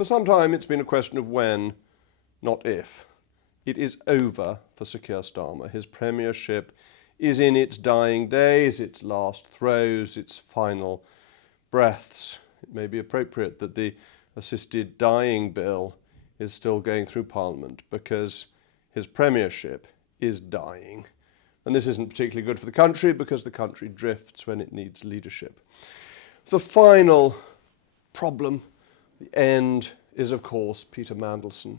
For some time it's been a question of when, not if. It is over for Sir Keir Starmer. His premiership is in its dying days, its last throes, its final breaths. It may be appropriate that the assisted dying bill is still going through Parliament because his premiership is dying. And this isn't particularly good for the country because the country drifts when it needs leadership. The final problem, the end, is of course Peter Mandelson,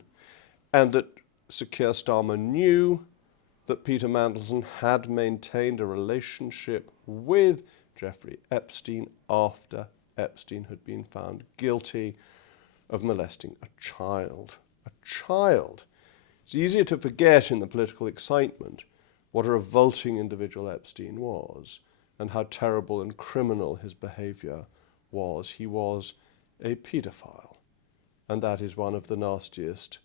and that Sir Keir Starmer knew that Peter Mandelson had maintained a relationship with Jeffrey Epstein after Epstein had been found guilty of molesting a child. A child. It's easier to forget in the political excitement what a revolting individual Epstein was and how terrible and criminal his behaviour was. He was a paedophile, and that is one of the nastiest,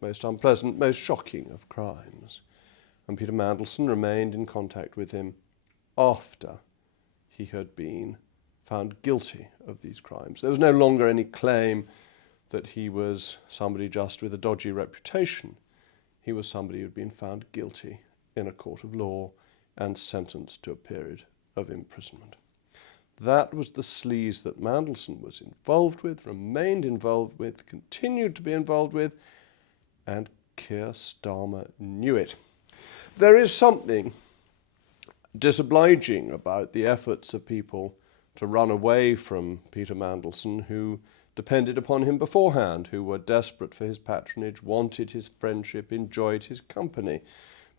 most unpleasant, most shocking of crimes. And Peter Mandelson remained in contact with him after he had been found guilty of these crimes. There was no longer any claim that he was somebody just with a dodgy reputation. He was somebody who had been found guilty in a court of law and sentenced to a period of imprisonment. That was the sleaze that Mandelson was involved with, remained involved with, continued to be involved with, and Keir Starmer knew it. There is something disobliging about the efforts of people to run away from Peter Mandelson who depended upon him beforehand, who were desperate for his patronage, wanted his friendship, enjoyed his company.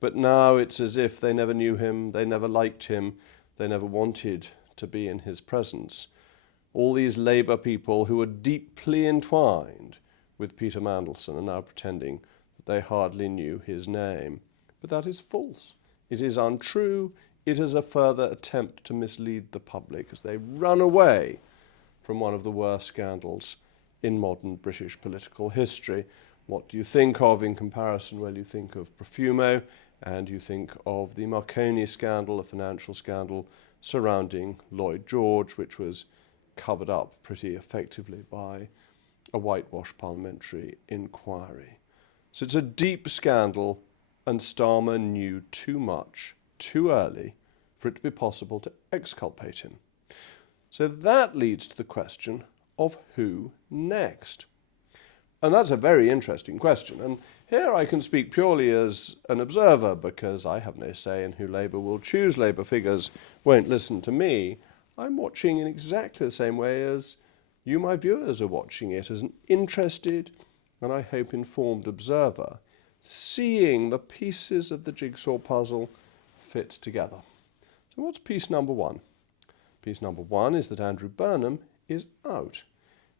But now it's as if they never knew him, they never liked him, they never wanted to be in his presence. All these Labour people who were deeply entwined with Peter Mandelson are now pretending that they hardly knew his name. But that is false. It is untrue. It is a further attempt to mislead the public as they run away from one of the worst scandals in modern British political history. What do you think of in comparison? Well, you think of Profumo, and you think of the Marconi scandal, a financial scandal surrounding Lloyd George, which was covered up pretty effectively by a whitewash parliamentary inquiry. So it's a deep scandal, and Starmer knew too much, too early, for it to be possible to exculpate him. So that leads to the question of who next. And that's a very interesting question. And here I can speak purely as an observer because I have no say in who Labour will choose. Labour figures won't listen to me. I'm watching in exactly the same way as you, my viewers, are watching it, as an interested and I hope informed observer, seeing the pieces of the jigsaw puzzle fit together. So what's piece number one? Piece number one is that Andrew Burnham is out.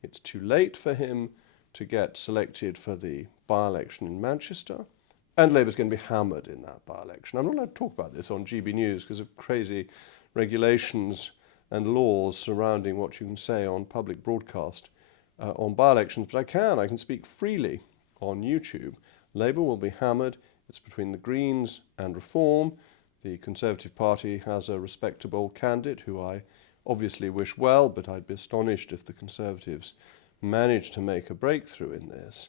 It's too late for him to get selected for the by-election in Manchester, and Labour's going to be hammered in that by-election. I'm not allowed to talk about this on GB News because of crazy regulations and laws surrounding what you can say on public broadcast on by-elections, but I can speak freely on YouTube. Labour will be hammered. It's between the Greens and Reform. The Conservative Party has a respectable candidate who I obviously wish well, but I'd be astonished if the Conservatives managed to make a breakthrough in this.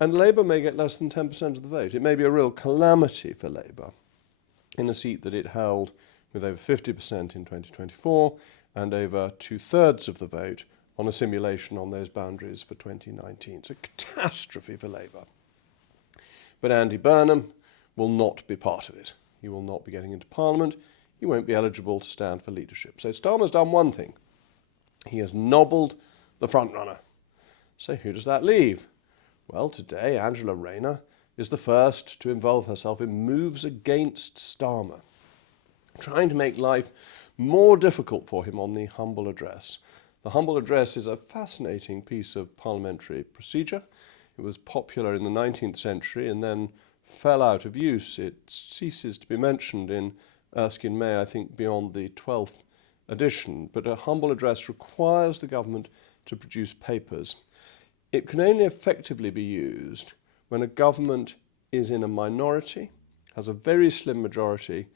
And Labour may get less than 10% of the vote. It may be a real calamity for Labour in a seat that it held with over 50% in 2024 and over 2/3 of the vote on a simulation on those boundaries for 2019. It's a catastrophe for Labour. But Andy Burnham will not be part of it. He will not be getting into Parliament. He won't be eligible to stand for leadership. So Starmer's done one thing. He has nobbled the frontrunner. So who does that leave? Well, today Angela Rayner is the first to involve herself in moves against Starmer, trying to make life more difficult for him on the humble address. The humble address is a fascinating piece of parliamentary procedure. It was popular in the 19th century and then fell out of use. It ceases to be mentioned in Erskine May, I think, beyond the 12th edition. But a humble address requires the government to produce papers. It can only effectively be used when a government is in a minority, has a very slim majority,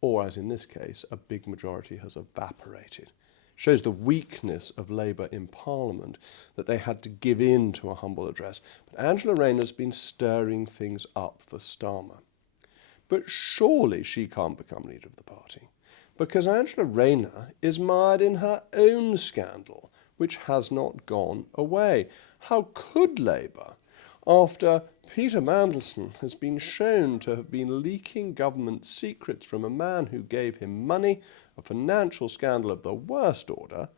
or, as in this case, a big majority has evaporated. shows the weakness of Labour in Parliament, that they had to give in to a humble address. But Angela Rayner's been stirring things up for Starmer. But surely she can't become leader of the party, because Angela Rayner is mired in her own scandal, which has not gone away. How could Labour, after Peter Mandelson has been shown to have been leaking government secrets from a man who gave him money, a financial scandal of the worst order,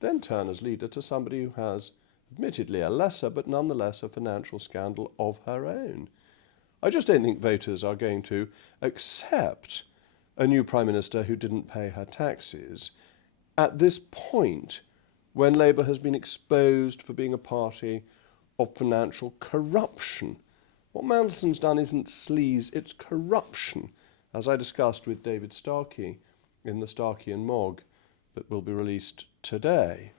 then turn as leader to somebody who has, admittedly a lesser but nonetheless a financial scandal of her own? I just don't think voters are going to accept a new Prime Minister who didn't pay her taxes at this point when Labour has been exposed for being a party of financial corruption. What Mandelson's done isn't sleaze, it's corruption, as I discussed with David Starkey in the Starkey and Mogg that will be released today.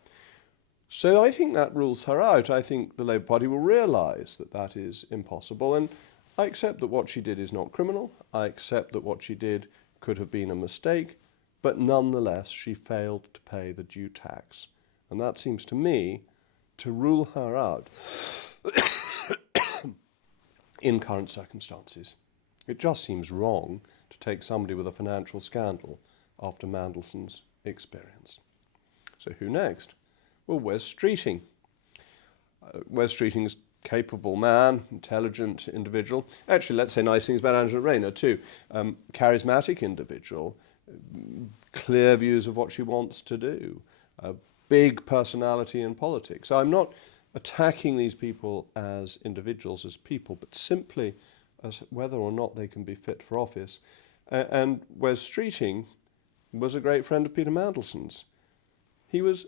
So I think that rules her out. I think the Labour Party will realise that that is impossible, and I accept that what she did is not criminal. I accept that what she did could have been a mistake, but nonetheless she failed to pay the due tax. And that seems to me to rule her out in current circumstances. It just seems wrong to take somebody with a financial scandal after Mandelson's experience. So who next? Well, Wes Streeting. Wes Streeting's capable man, intelligent individual. Actually, let's say nice things about Angela Rayner too. Charismatic individual, clear views of what she wants to do, a big personality in politics. So I'm not attacking these people as individuals, as people, but simply as whether or not they can be fit for office. And Wes Streeting was a great friend of Peter Mandelson's. He was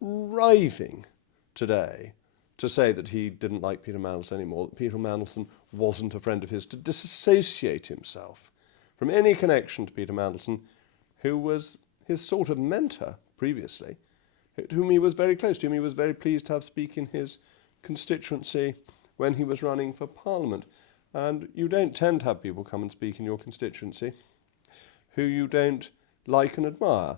writhing today to say that he didn't like Peter Mandelson anymore, that Peter Mandelson wasn't a friend of his, to disassociate himself from any connection to Peter Mandelson, who was his sort of mentor previously, whom he was very close to, whom he was very pleased to have speak in his constituency when he was running for Parliament. And you don't tend to have people come and speak in your constituency who you don't like and admire.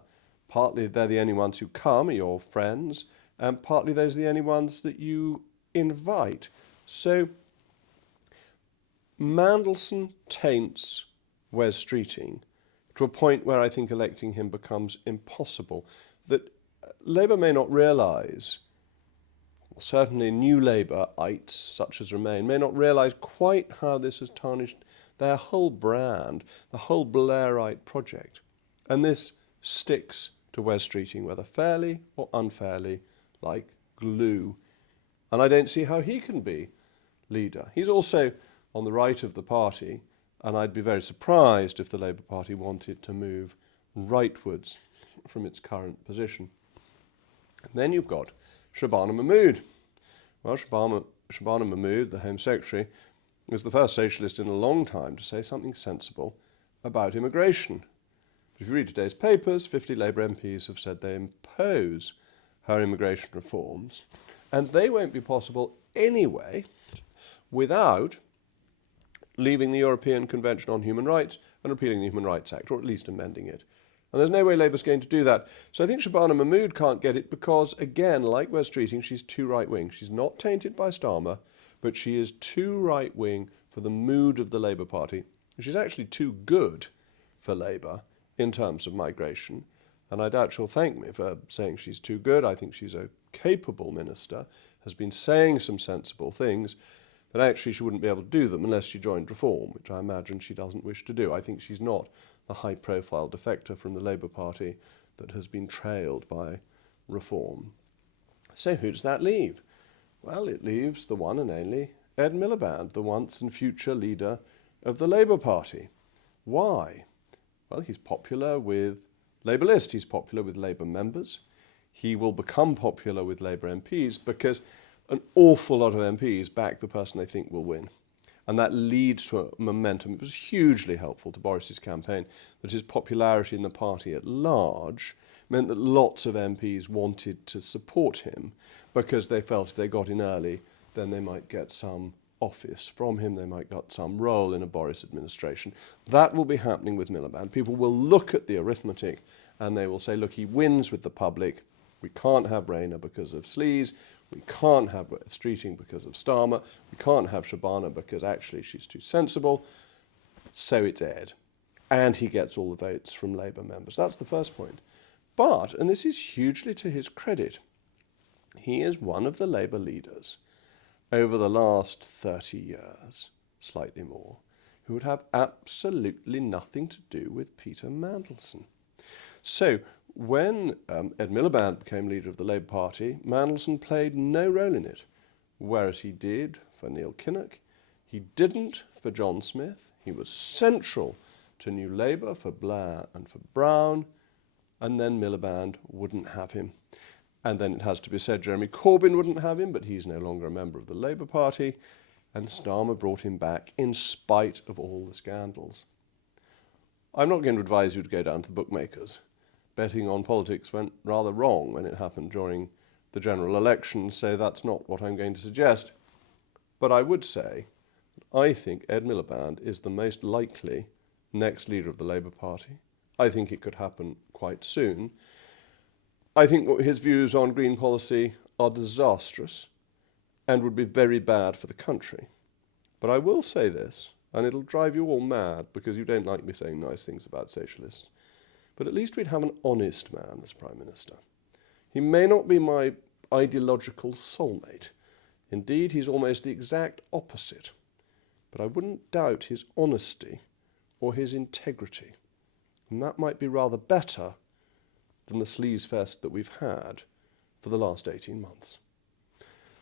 Partly they're the only ones who come, are your friends, and partly those are the only ones that you invite. So Mandelson taints Wes Streeting to a point where I think electing him becomes impossible. That Labour may not realise, certainly new Labourites such as Remain, may not realise quite how this has tarnished their whole brand, the whole Blairite project. And this sticks to Wes Streeting, whether fairly or unfairly, like glue. And I don't see how he can be leader. He's also on the right of the party, and I'd be very surprised if the Labour Party wanted to move rightwards from its current position. And then you've got Shabana Mahmood. Well, Shabana Mahmood, the Home Secretary, was the first socialist in a long time to say something sensible about immigration. But if you read today's papers, 50 Labour MPs have said they oppose her immigration reforms, and they won't be possible anyway without leaving the European Convention on Human Rights and repealing the Human Rights Act, or at least amending it. And there's no way Labour's going to do that. So I think Shabana Mahmood can't get it because, again, like Wes Streeting, she's too right-wing. She's not tainted by Starmer, but she is too right-wing for the mood of the Labour Party. She's actually too good for Labour in terms of migration. And I doubt she'll thank me for saying she's too good. I think she's a capable minister, has been saying some sensible things, but actually she wouldn't be able to do them unless she joined Reform, which I imagine she doesn't wish to do. I think she's not the high-profile defector from the Labour Party that has been trailed by Reform. So who does that leave? Well, it leaves the one and only Ed Miliband, the once and future leader of the Labour Party. Why? Well, he's popular with Labour list, he's popular with Labour members. He will become popular with Labour MPs because an awful lot of MPs back the person they think will win. And that leads to a momentum. It was hugely helpful to Boris's campaign that his popularity in the party at large meant that lots of MPs wanted to support him because they felt if they got in early, then they might get some office from him, they might get some role in a Boris administration. That will be happening with Miliband. People will look at the arithmetic and they will say, look, he wins with the public. We can't have Rayner because of Sleaze. We can't have Streeting because of Starmer. We can't have Shabana because actually she's too sensible. So it's Ed. And he gets all the votes from Labour members. That's the first point. But, and this is hugely to his credit, he is one of the Labour leaders over the last 30 years, slightly more, who would have absolutely nothing to do with Peter Mandelson. So when Ed Miliband became leader of the Labour Party, Mandelson played no role in it, whereas he did for Neil Kinnock. He didn't for John Smith. He was central to New Labour for Blair and for Brown, and then Miliband wouldn't have him. And then it has to be said Jeremy Corbyn wouldn't have him, but he's no longer a member of the Labour Party, and Starmer brought him back in spite of all the scandals. I'm not going to advise you to go down to the bookmakers. Betting on politics went rather wrong when it happened during the general election, so that's not what I'm going to suggest. But I would say, I think Ed Miliband is the most likely next leader of the Labour Party. I think it could happen quite soon. I think his views on green policy are disastrous and would be very bad for the country. But I will say this, and it'll drive you all mad because you don't like me saying nice things about socialists, but at least we'd have an honest man as Prime Minister. He may not be my ideological soulmate. Indeed, he's almost the exact opposite. But I wouldn't doubt his honesty or his integrity. And that might be rather better than the sleaze fest that we've had for the last 18 months.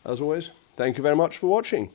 As always, thank you very much for watching.